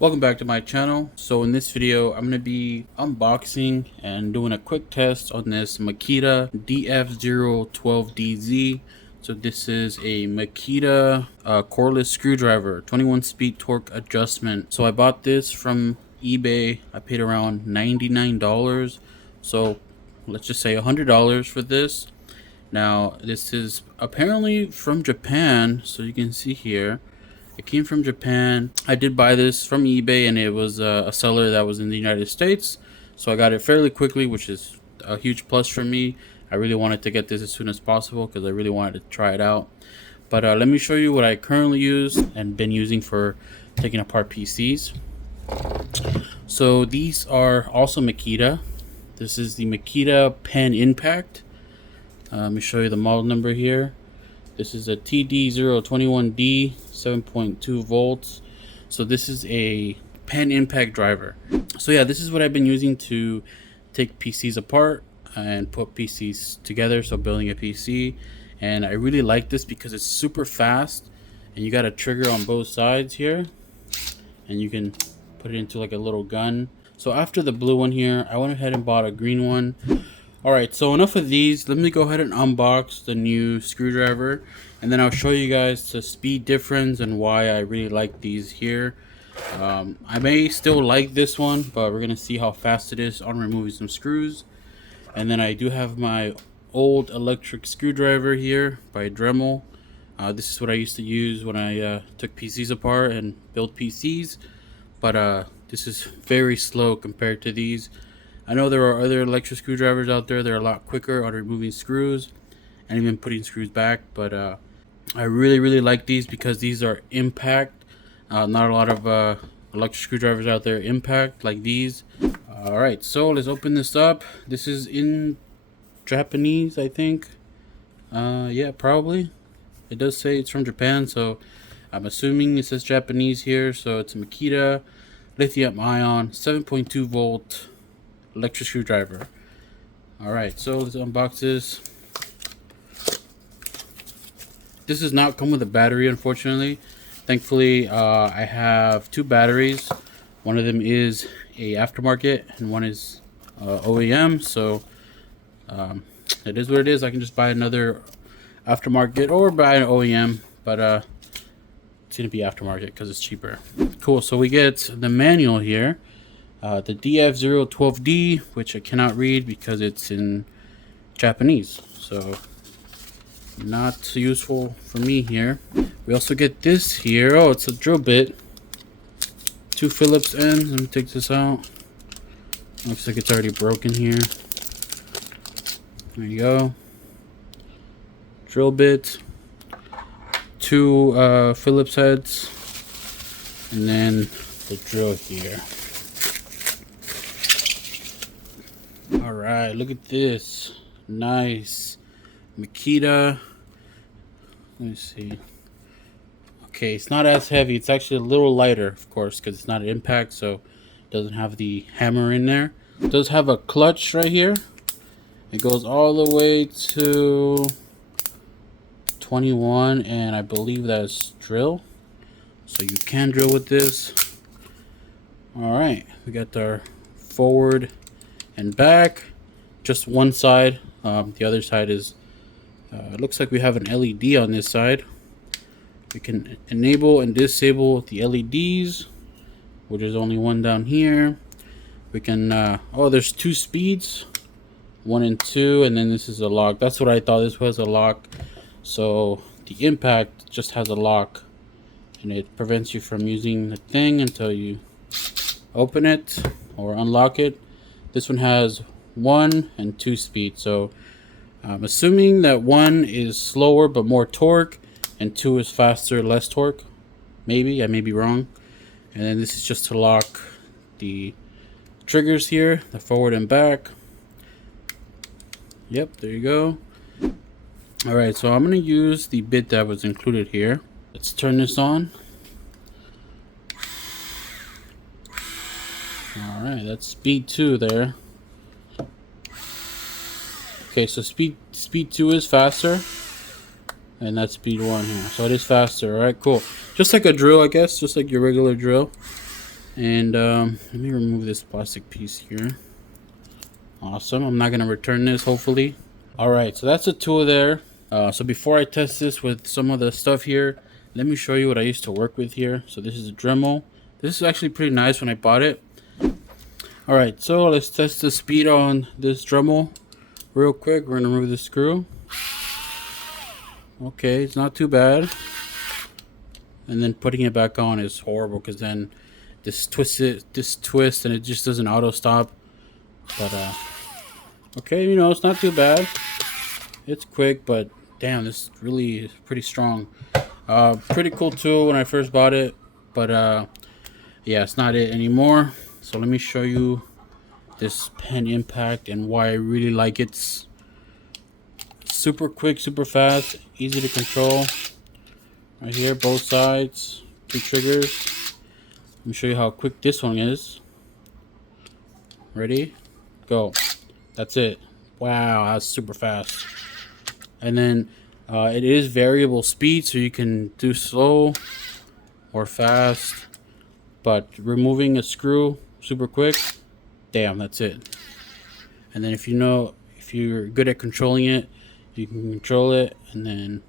Welcome back to my channel. So in this video I'm going to be unboxing and doing a quick test on this Makita DF012DZ. So this is a Makita cordless screwdriver, 21 speed torque adjustment. So I bought this from eBay. I paid around $99, so let's just say $100 for this. Now this is apparently from Japan, so you can see here it came from Japan. I did buy this from eBay, and it was a seller that was in the United States, so I got it fairly quickly, which is a huge plus for me. I really wanted to get this as soon as possible because I really wanted to try it out. But let me show you what I currently use and been using for taking apart PCs. So these are also Makita. This is the Makita Pen Impact. Let me show you the model number here. This is a TD021D, 7.2 volts. So this is a Pen Impact Driver. So yeah, this is what I've been using to take PCs apart and put PCs together, so building a PC. And I really like this because it's super fast, and you got a trigger on both sides here, and you can put it into like a little gun. So after the blue one here, I went ahead and bought a green one. Alright, so enough of these. Let me go ahead and unbox the new screwdriver, and then I'll show you guys the speed difference and why I really like these here. I may still like this one, but we're going to see how fast it is on removing some screws. And then I do have my old electric screwdriver here by Dremel. This is what I used to use when I took PCs apart and built PCs, but this is very slow compared to these. I know there are other electric screwdrivers out there that are a lot quicker on removing screws and even putting screws back, but I really like these because these are impact. Not a lot of electric screwdrivers out there impact like these. Alright, so let's open this up. This is in Japanese, I think. Yeah, probably. It does say it's from Japan, so I'm assuming it says Japanese here. So it's a Makita lithium ion 7.2 volt electric screwdriver. Alright, so let's unbox this. This does not come with a battery, unfortunately. Thankfully, I have two batteries. One of them is a aftermarket and one is OEM, so it is what it is. I can just buy another aftermarket or buy an OEM, but it's gonna be aftermarket because it's cheaper. Cool, so we get the manual here. The DF012D, which I cannot read because it's in Japanese, so not useful for me here. We also get this here. Oh, it's a drill bit. Two Phillips ends. Let me take this out. Looks like it's already broken here. There you go. Drill bit. Two Phillips heads. And then the drill here. Alright, look at this. Nice. Makita. Let me see. Okay, it's not as heavy. It's actually a little lighter, of course, because it's not an impact, so it doesn't have the hammer in there. It does have a clutch right here. It goes all the way to 21, and I believe that's drill. So you can drill with this. Alright, we got our forward and back. Just one side. The other side is it looks like we have an LED on this side. We can enable and disable the LEDs, which is only one down here. We can oh, there's two speeds, 1 and 2, and then this is a lock. That's what I thought this was, a lock. So the impact just has a lock, and it prevents you from using the thing until you open it or unlock it. This one has 1 and 2 speed, so I'm assuming that 1 is slower but more torque, and 2 is faster, less torque. Maybe, I may be wrong. And then this is just to lock the triggers here, the forward and back. Yep, there you go. Alright, so I'm going to use the bit that was included here. Let's turn this on. Alright, that's speed 2 there. Okay, so speed 2 is faster, and that's speed 1 here, so it is faster. All right, cool. Just like a drill, I guess, just like your regular drill. And let me remove this plastic piece here. Awesome. I'm not going to return this, hopefully. All right, so that's the tool there. So before I test this with some of the stuff here, let me show you what I used to work with here. So this is a Dremel. This is actually pretty nice when I bought it. All right, so let's test the speed on this Dremel real quick. We're going to remove the screw. Okay, it's not too bad. And then putting it back on is horrible because then this twist and it just doesn't auto stop. But okay, you know, it's not too bad. It's quick, but damn, this really is pretty strong. Pretty cool tool when I first bought it, but yeah, it's not it anymore. So let me show you this Pen Impact and why I really like it. It's super quick, super fast, easy to control. Right here, both sides, 2 triggers. Let me show you how quick this one is. Ready? Go. That's it. Wow, that's super fast. And then it is variable speed, so you can do slow or fast. But removing a screw super quick, damn, that's it. And then if you're good at controlling it, you can control it and then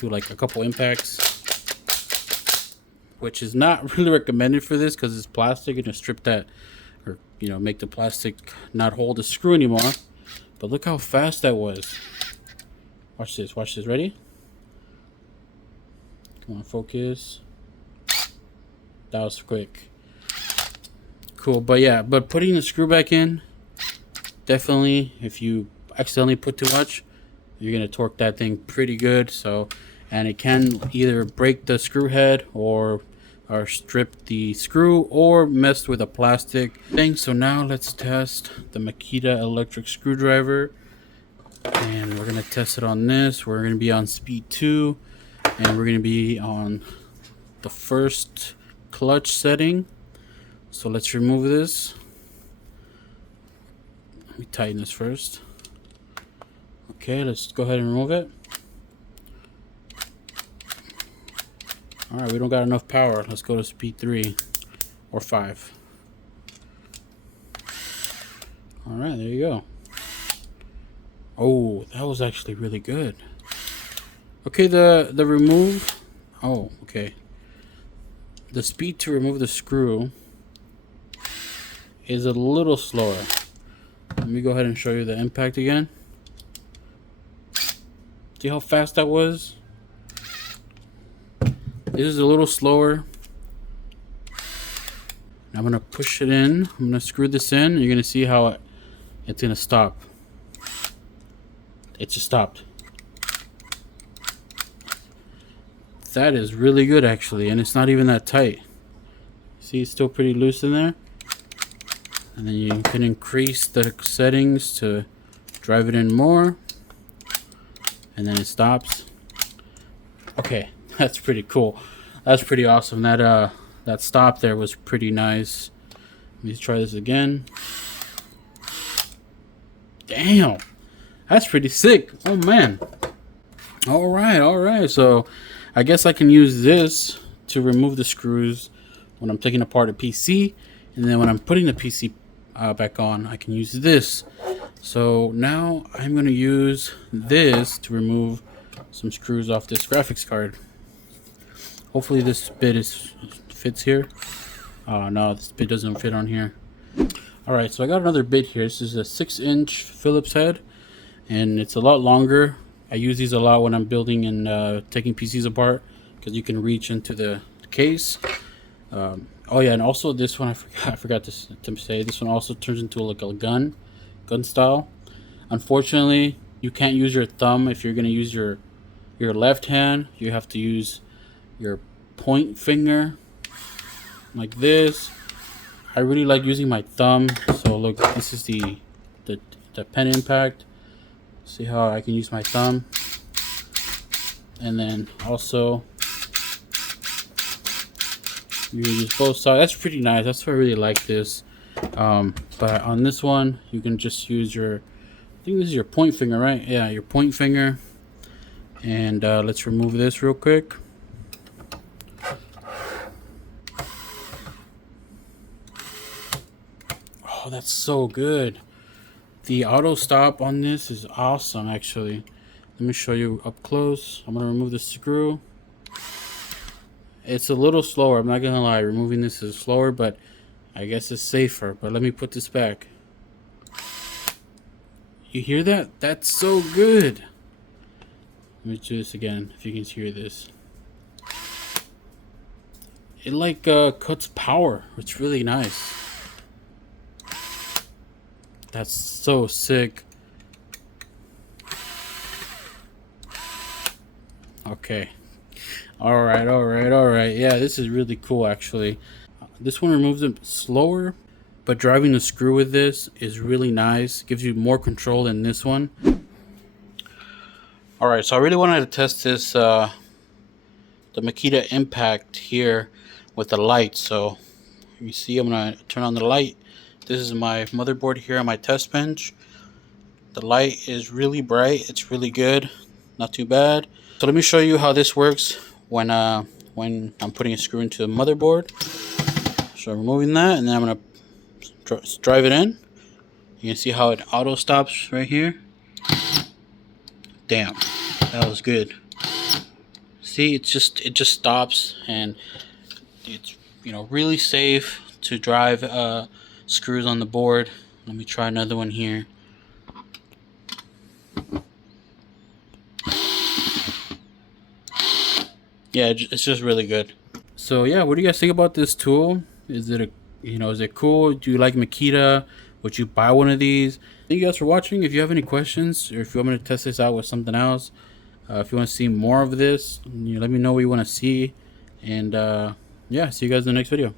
do like a couple impacts, which is not really recommended for this because it's plastic and to strip that, or you know, make the plastic not hold the screw anymore. But look how fast that was. Watch this, ready? Come on, focus. That was quick. Cool, but yeah, but putting the screw back in, definitely, if you accidentally put too much, you're gonna torque that thing pretty good. So, and it can either break the screw head or strip the screw or mess with a plastic thing. So now let's test the Makita electric screwdriver, and we're gonna test it on this. We're gonna be on speed 2, and we're gonna be on the first clutch setting. So let's remove this. Let me tighten this first. Okay, let's go ahead and remove it. All right, we don't got enough power. Let's go to speed 3 or 5. All right, there you go. Oh, that was actually really good. Okay, the remove. Oh, okay. The speed to remove the screw is a little slower. Let me go ahead and show you the impact again. See how fast that was? This is a little slower. I'm gonna push it in. I'm gonna screw this in. You're gonna see how it's gonna stop. It just stopped. That is really good actually, and it's not even that tight. See, it's still pretty loose in there. And then you can increase the settings to drive it in more. And then it stops. Okay, that's pretty cool. That's pretty awesome. That stop there was pretty nice. Let me try this again. Damn, that's pretty sick. Oh man. All right. So I guess I can use this to remove the screws when I'm taking apart a PC, and then when I'm putting the PC back on, I can use this. So now I'm going to use this to remove some screws off this graphics card. Hopefully this bit fits here. No, this bit doesn't fit on here. Alright, so I got another bit here. This is a 6-inch Phillips head, and it's a lot longer. I use these a lot when I'm building and taking PCs apart, because you can reach into the case. Oh yeah, and also this one, I forgot to say, this one also turns into like a gun style. Unfortunately, you can't use your thumb if you're going to use your left hand. You have to use your point finger like this. I really like using my thumb. So look, this is the Pen Impact. See how I can use my thumb, and then also you can use both sides. That's pretty nice. That's why I really like this. But on this one, you can just use your, I think this is your point finger, right? Yeah, your point finger. And let's remove this real quick. Oh, that's so good. The auto stop on this is awesome, actually. Let me show you up close. I'm gonna remove the screw. It's a little slower, I'm not gonna lie. Removing this is slower, but I guess it's safer. But let me put this back. You hear that? That's so good. Let me do this again, if you can hear this. It like cuts power. It's really nice. That's so sick. Okay. Alright. Yeah, this is really cool, actually. This one removes it slower, but driving the screw with this is really nice. Gives you more control than this one. Alright, so I really wanted to test this, the Makita Impact here with the light. So you see, I'm going to turn on the light. This is my motherboard here on my test bench. The light is really bright. It's really good. Not too bad. So let me show you how this works when I'm putting a screw into the motherboard. So I'm removing that, and then I'm going to drive it in. You can see how it auto stops right here. Damn, that was good. See, it just stops, and it's, you know, really safe to drive screws on the board. Let me try another one here. Yeah, it's just really good. So yeah, what do you guys think about this tool? Is it is it cool? Do you like Makita? Would you buy one of these? Thank you guys for watching. If you have any questions, or if you want me to test this out with something else, if you want to see more of this, let me know what you want to see. And yeah, see you guys in the next video.